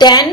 10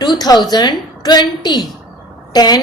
2020، 10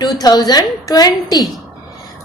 2020۔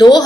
2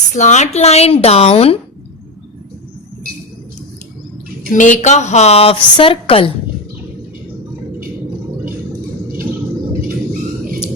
slant line down, make a half circle۔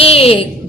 1،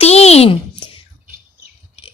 3۔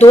2